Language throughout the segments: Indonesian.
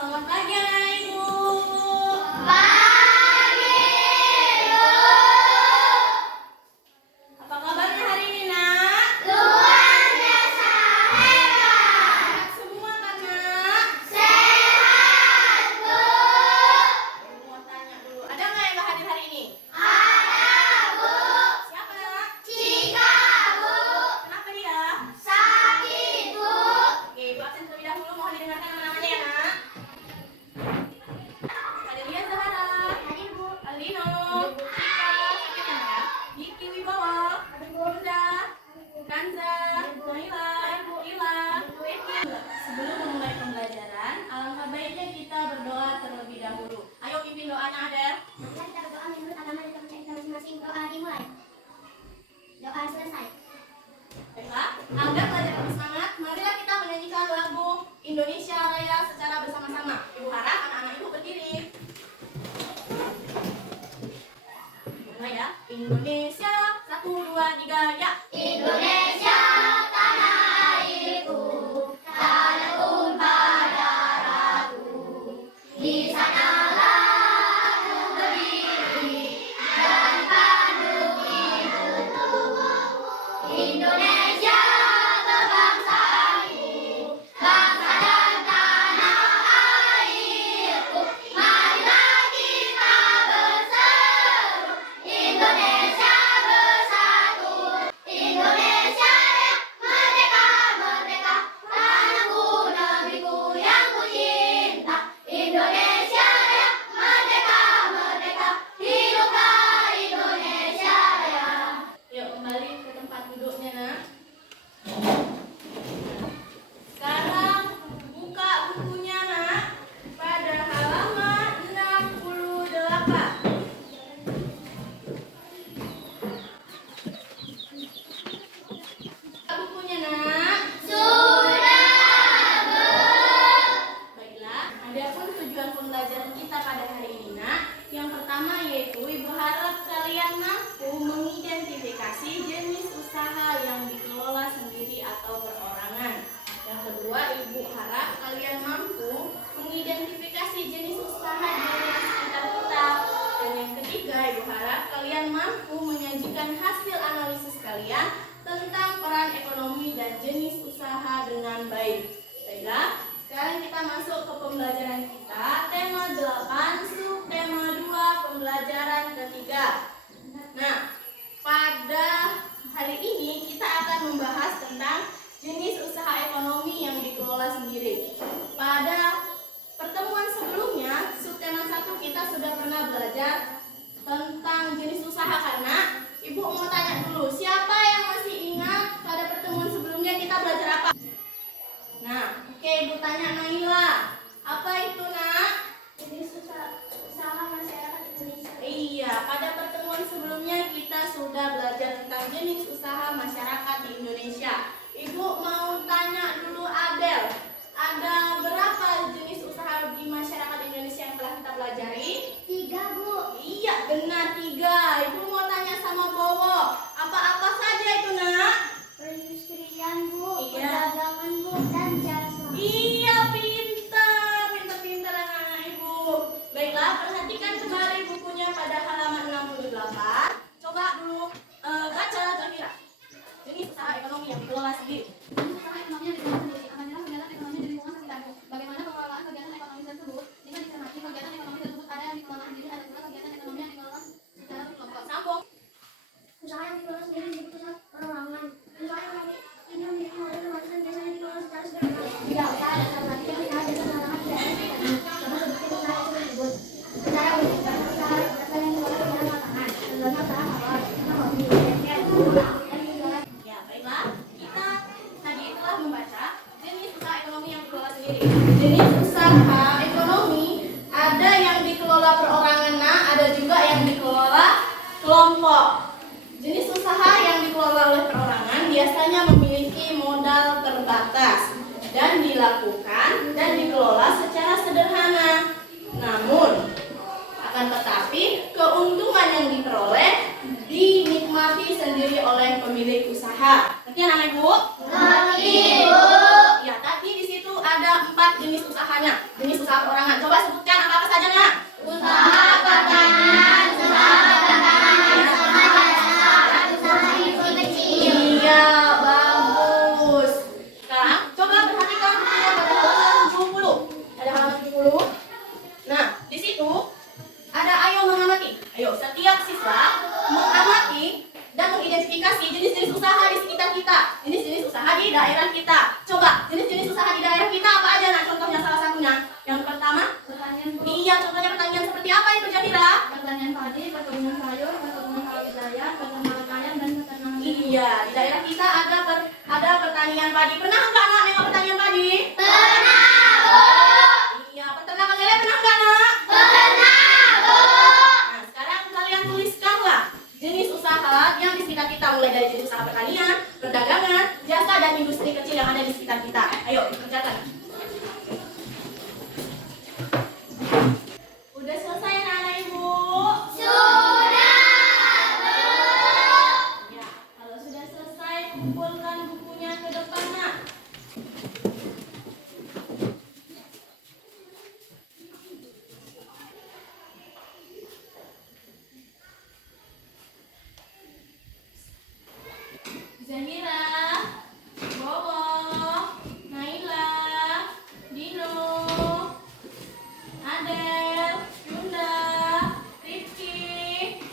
Selamat pagi anak ibu. Pagi, Bu. Apa kabarnya hari ini nak? Luar biasa hebat. Sehat semua kan nak? Sehat, Bu. Ibu mau tanya dulu, ada nggak yang nggak hadir hari ini? Ada, Bu. Siapa nak? Cika, Bu. Kenapa dia? Sakit, Bu. Oke, ibu absen terlebih dahulu, mohon didengarkan nama-namanya ya nak. Adelia Zahara, Hadir, Bu. Aldino, Cika, sakit ya nak ya? Diki Wibowo, Bunda, Kanza, Naila, Ila, Eti. Sebelum memulai pembelajaran, alangkah baiknya kita berdoa terlebih dahulu. Ayo pimpin doanya Adel. Marilah kita berdoa menurut agama dan kepercayaan kita masing-masing. Doa dimulai. Doa selesai. Baiklah, agar belajar lebih semangat, marilah kita menyanyikan lagu Indonesia Raya secara bersama-sama. Ibu harap anak-anak ibu berdiri. Mulai ya. Indonesia, 1, 2, 3, ya. Indonesia, tanah airku, tanah tumpah darahku. Di sanalah aku berdiri dan pandu hidupku. Indonesia kebangsaanku, bangsa dan tanah airku. Marilah kita berseru, Indonesia bersatu. Indonesia Raya, merdeka, merdeka, tanahku, negeriku yang ku cinta. Indonesia Raya, merdeka, merdeka, hiduplah Indonesia Raya. Yuk kembali ke tempat duduknya nak. Sekarang buka bukunya nak pada halaman 68. Buka bukunya nak. Sudah, Bu. Baiklah, adapun tujuan pembelajaran kita pada hari ini nak, yang pertama yaitu ibu harap kalian mampu mengidentifikasi jenis usaha yang dikelola sendiri atau perorangan. Yang kedua, ibu harap kalian mampu mengidentifikasi jenis usaha di lingkungan sekitar kita. Dan yang ketiga, ibu harap kalian mampu menyajikan hasil analisis kalian tentang peran ekonomi dan jenis usaha dengan baik. Baiklah, sekarang kita masuk ke pembelajaran kita. Tema 8, subtema 2, pembelajaran ketiga. Nah, pada hari ini kita akan membahas tentang jenis usaha ekonomi yang dikelola sendiri. Pada pertemuan sebelumnya, subtema 1 kita sudah pernah belajar tentang jenis usaha karena ibu mau tanya dulu, siapa yang masih ingat pada pertemuan sebelumnya kita belajar apa? Nah, oke, ibu tanya Naila, apa itu nak? Jenis usaha masyarakat Indonesia. Iya, pada pertemuan sebelumnya kita sudah belajar tentang jenis usaha masyarakat di Indonesia. Ibu mau tanya dulu Adel, ada berapa jenis usaha di masyarakat Indonesia yang telah kita pelajari? 3, Bu. Iya, benar 3. Ibu mau tanya sama Bowo, apa-apa saja itu nak? Perindustrian, Bu. Iya. Perdagangan, Bu, dan jasa. Iya, pintar anak-anak ibu. Baiklah, perhatikan kembali bukunya pada halaman 68. Coba dulu baca Zahira. Jenis usaha ekonomi yang dikelola sendiri. Jenis usaha ekonomi yang dikelola sendiri. Amatilah kegiatan ekonomi di lingkungan sekitarmu. Bagaimana pengelolaan kegiatan ekonomi tersebut? Dengan dicermati kegiatan ekonomi tersebut ada yang dikelola sendiri, ada pula kegiatan ekonomi yang dikelola secara berkelompok. Sambung. Usaha yang dikelola sendiri disebut usaha perorangan. Usaha yang memiliki modal kemampuan biasanya dikelola secara sederhana. Tidak usaha dasar lagi yang usaha dasar perorangan tidak ada sekitarnya. Sama seperti usaha tersebut. Secara umum, usaha dasar yang dikelola secara lapangan. Contohnya usaha halal, usaha hobi, dan penjualan. Ya, baiklah. Kita tadi telah membaca jenis usaha ekonomi yang dikelola sendiri. Jenis usaha ekonomi ada yang dikelola perorangan, ada juga yang dikelola kelompok. Jenis usaha yang dikelola oleh perorangan biasanya memiliki modal terbatas dan dilakukan dan dikelola secara sederhana. Namun, akan tetapi keuntungan yang diperoleh dinikmati sendiri oleh pemilik usaha. Ngerti anak ibu? Ngerti, Bu. Ya, tadi di situ ada 4 jenis usahanya. Jenis usaha pertanian padi. Pernah nggak nak nengok pertanian padi? Pernah, Bu. Iya, peternakan lele pernah nggak nak? Pernah, Bu. Nah, sekarang kalian tuliskanlah jenis usaha yang di sekitar kita, mulai dari jenis usaha pertanian, perdagangan, jasa, dan industri kecil yang ada di sekitar kita. Ayo, kerjakan. Udah selesai anak-anak ibu? Sudah, Bu. Ya, kalau sudah selesai, kumpulkan bukunya ke depan nak. Zahira, Bobo, Naila, Dino, Adel, Yunda, Rifki,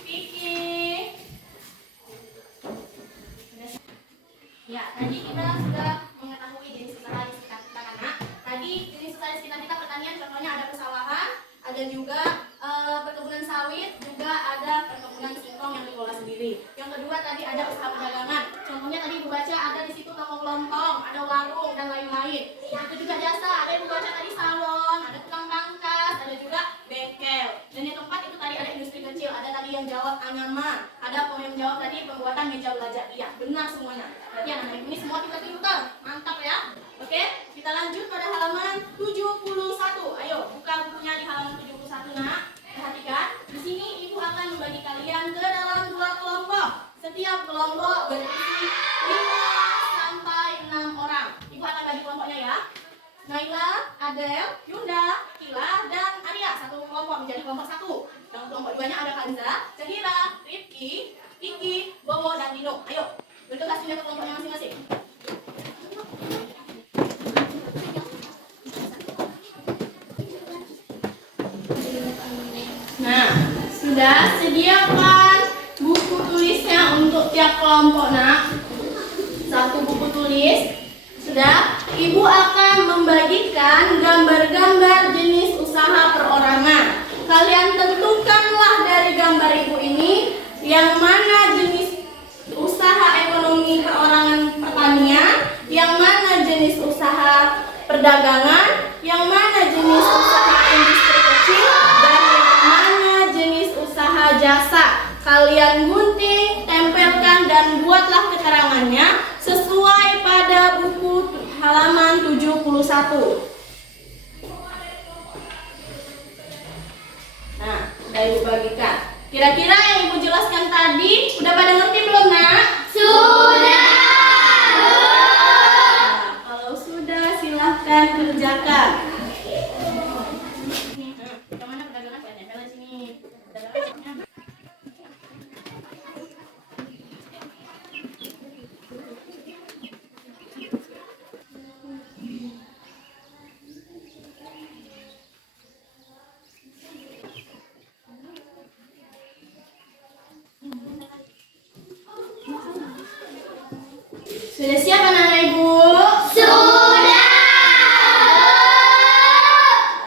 Vicky. Ya, tadi kita sudah mengetahui jenis usaha di sekitar kita kan, Nak? Tadi jenis usaha di sekitar kita pertanian, contohnya ada persawahan, ada juga perkebunan sawit, juga ada perkebunan singkong yang dikelola sendiri. Yang kedua tadi ada usaha perdagangan. Contohnya tadi Ibu baca ada di situ toko kelontong, ada warung dan lain-lain. Itu juga jasa, ada Ibu baca tadi salon, ada tukang pangkas, ada juga bengkel. Dan yang keempat itu tadi ada industri kecil, ada tadi yang jawab anyaman, ada yang menjawab tadi pembuatan meja belajar. Iya, benar semuanya. Berarti anak-anak ini semua pintar-pintar. Mantap ya. Oke, kita lanjut pada halaman 71. Ayo, buka bukunya di halaman 71, Nak. Perhatikan, di sini Ibu akan membagi kalian ke dalam 2 kelompok. Setiap kelompok berisi 5 sampai 6 orang. Ibu akan bagi kelompoknya ya. Naila, Adel, Yunda, Kila, dan Arya. Satu kelompok menjadi kelompok 1. Yang kelompok 2-nya ada Kanza, Zahira, Rifki, Kiki, Bobo, dan Dino. Ayo, bentuk hasilnya ke kelompoknya masing-masing. Nah, sudah sediakan buku tulisnya untuk tiap kelompok, Nak. 1 buku tulis. Sudah, Ibu akan membagikan gambar-gambar jenis usaha perorangan. Kalian tentukanlah dari gambar Ibu ini yang mana jenis usaha ekonomi perorangan pertanian, yang mana jenis usaha perdagangan, yang mana jenis usaha industri kecil, dan yang mana jenis usaha jasa. Kalian gunting, tempelkan, dan buatlah keterangannya sesuai pada buku halaman 71. Nah, udah Ibu bagikan. Kira-kira yang Ibu jelaskan tadi udah pada ngerti belum, Nak? Sudah, Bu. Nah, kalau sudah silahkan kerjakan. Yang mana perdagangan? Saya nempel di sini. Perdagangan. Sudah siap anak-anak Ibu? Sudah,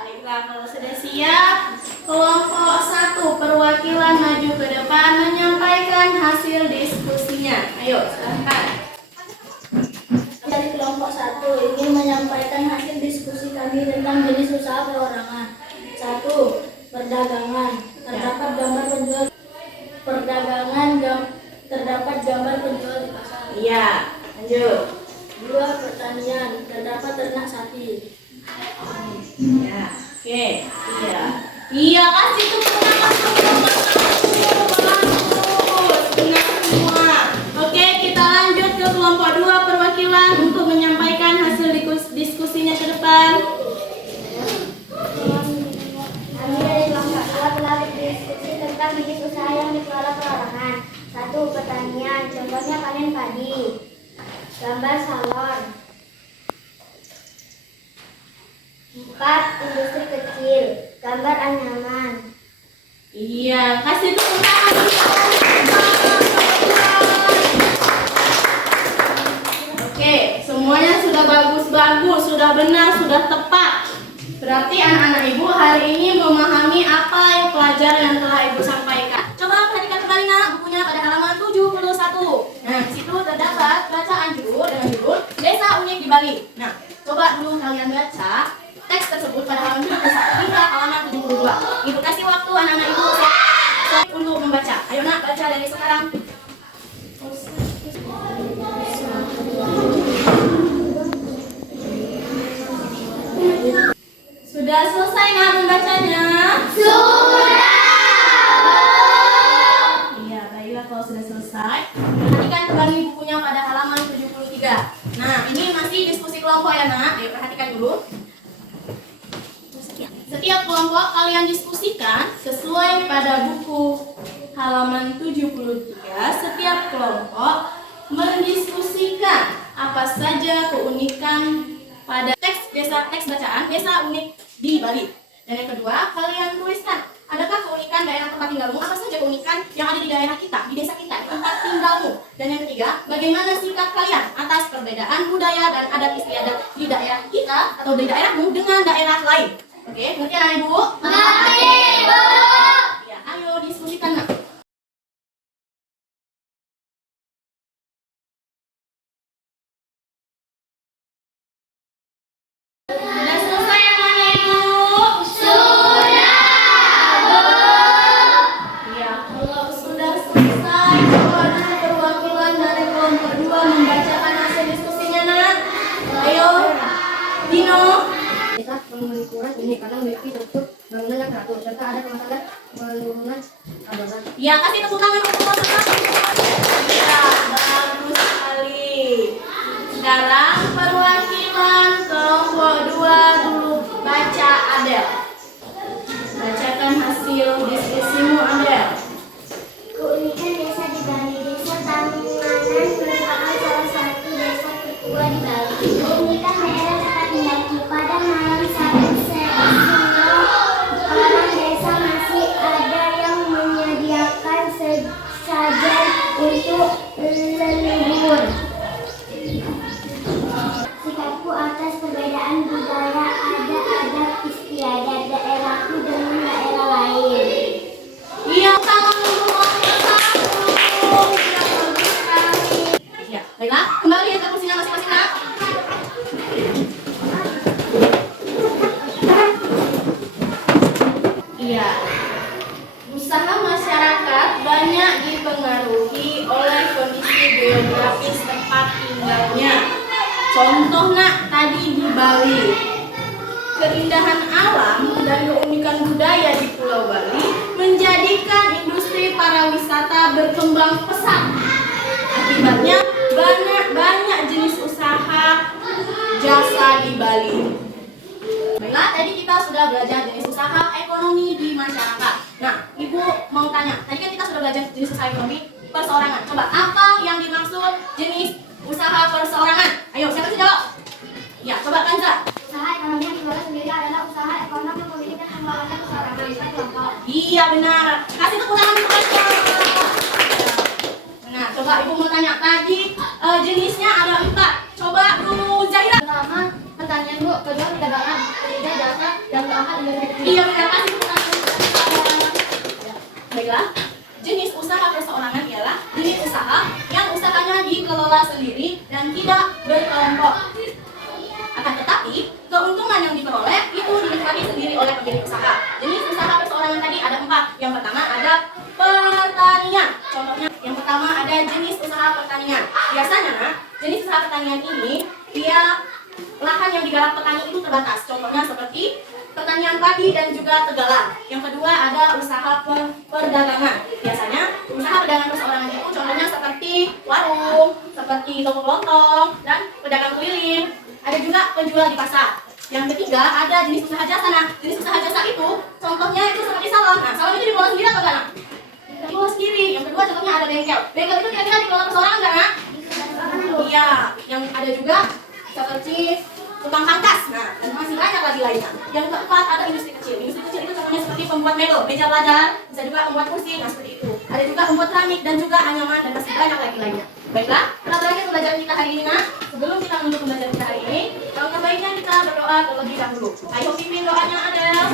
Baiklah, kalau sudah siap, kelompok 1 perwakilan maju ke depan menyampaikan hasil diskusinya. Ayo, silahkan. Dari kelompok 1 ingin menyampaikan hasil diskusi kami tentang jenis usaha perorangan. 1. Perdagangan. Terdapat gambar penjual terdapat gambar penjual di pasar. Iya, lanjut. 2. Pertanian. Terdapat ternak sapi. Ya, oke, iya. Iya, kasih tepuk tangan untuk bagus. Benar semua. Oke, kita lanjut ke kelompok 2 perwakilan untuk menyampaikan hasil diskusinya ke depan. Kami dari kelompok 2 telah berdiskusi tentang jenis usaha yang dikelola perorangan. 1. Pertanian. Contohnya panen padi. Gambar salon. 4. Industri kecil. Gambar anyaman. Iya, kasih tepuk tangan. Oke, semuanya sudah bagus-bagus, sudah benar, sudah tepat. Berarti anak-anak Ibu hari ini memahami apa yang pelajaran yang telah Ibu sampaikan. Coba perhatikan kembali Nak bukunya pada halaman 71. Nah, di situ terdapat bacaan judul dengan judul Bali. Nah, coba dulu kalian baca teks tersebut pada halaman 71 hingga halaman 72. Ibu kasih waktu anak-anak ibu untuk membaca. Ayo nak, baca dari sekarang. Sudah selesai nak membacanya? Iya, baiklah kalau sudah selesai. Perhatikan kembali bukunya pada halaman 73. Nah, ini masih diskusi kelompok ya nak. Ayo perhatikan dulu. Setiap kelompok kalian diskusikan sesuai pada buku halaman 73. Setiap kelompok mendiskusikan apa saja keunikan pada teks bacaan desa unik di Bali. Dan yang kedua, kalian tuliskan adakah keunikan daerah tempat tinggalmu, apa saja keunikan yang ada di daerah kita, di desa kita, di tempat tinggalmu. Dan yang ketiga, bagaimana sikap kalian atas perbedaan budaya dan adat istiadat di daerah kita atau di daerahmu dengan daerah lain. Oke, ngerti ya Ibu? Ngerti, Bu. Ya, ayo diskusikan nak. Sudah selesai semuanya Ibu? Ya, kalau sudah selesai, coba dulu perwakilan dari kelompok 2 membacakan hasil diskusinya nak. Ayo, Dino. Desa memiliki kurang ini karena memiliki struktur bangunan yang teratur serta ada kematangan penurunan kawasan. Ya, kasih tepuk tangan untuk kelompok 1. Ya, bagus sekali. Sekarang perwakilan kelompok 2 dulu baca Adel. Bacakan hasil diskusimu Adel. Keunikan desa di Bali. Desa Tamangan merupakan salah satu desa tertua di Bali. Keunikan daerah tempat tinggalku pada malam saat orang desa masih ada yang menyediakan sesajen untuk leluhur. Sikapku atas perbedaan budaya ada adat istiadat daerahku dengan daerah lain. Iya, salam untuk kelompok 1. Ya, bagus sekali. Ya, baiklah, kembali ke kursinya masing-masing nak. Iya. Usaha masyarakat banyak dipengaruhi oleh kondisi geografis tempat tinggalnya. Contoh nak, tadi di Bali. Keindahan alam dan keunikan budaya di Pulau Bali menjadikan industri pariwisata berkembang pesat. Akibatnya banyak jenis usaha jasa di Bali. Baiklah, tadi kita sudah belajar jenis usaha ekonomi di masyarakat. Nah, Ibu mau tanya, tadi kan kita sudah belajar jenis usaha ekonomi perseorangan. Coba, apa yang dimaksud jenis usaha perseorangan? Ayo, siapa sih jawab? Ya, coba Kanza. Usaha ekonomi yang dikelola sendiri adalah usaha ekonomi yang memiliki pengelolaan perseorangan bukan kelompok. Iya, benar. Kasih tepuk tangan untuk Kanza. Nah, coba Ibu mau tanya, tadi jenisnya ada 4. Coba dulu Zahira. Pertama, pertanian Bu, kedua perdagangan, ketiga jasa, yang keempat industri. Iya, benar. Kasih tepuk tangan. Ya, baiklah. Jenis usaha perseorangan ialah jenis usaha yang usahanya dikelola sendiri dan tidak berkelompok. Akan tetapi, keuntungan yang diperoleh itu dinikmati sendiri oleh pemilik usaha. Jenis usaha perseorangan tadi ada 4. Yang pertama ada pertanian. Contohnya, yang pertama ada jenis usaha pertanian. Biasanya, jenis usaha pertanian ini, lahan yang digarap petani itu terbatas. Contohnya seperti pertanian padi dan juga tegalan. Yang kedua ada usaha perdagangan. Biasanya usaha perdagangan perseorangan itu contohnya seperti warung, seperti toko kelontong, dan pedagang keliling. Ada juga penjual di pasar. Yang ketiga ada jenis usaha jasa. Nah, jenis usaha jasa itu contohnya itu seperti salon. Nah, salon itu dikelola sendiri atau enggak nak? Dikelola sendiri. Yang kedua contohnya ada bengkel. Bengkel itu kira-kira dikelola perseorangan enggak nak? Iya. Yang ada juga seperti tukang pangkas. Nah, dan masih banyak lagi lainnya. Yang keempat ada industri kecil. Industri kecil itu contohnya seperti pembuat mebel, meja belajar, bisa juga pembuat kursi. Nah, seperti itu. Ada juga pembuat keramik dan juga anyaman dan masih banyak lagi lainnya. Baiklah, kita berakhir pembelajaran kita hari ini nak. Sebelum kita menutup pembelajaran kita hari ini, alangkah baiknya kita berdoa terlebih dahulu. Ayo pimpin doanya Adel.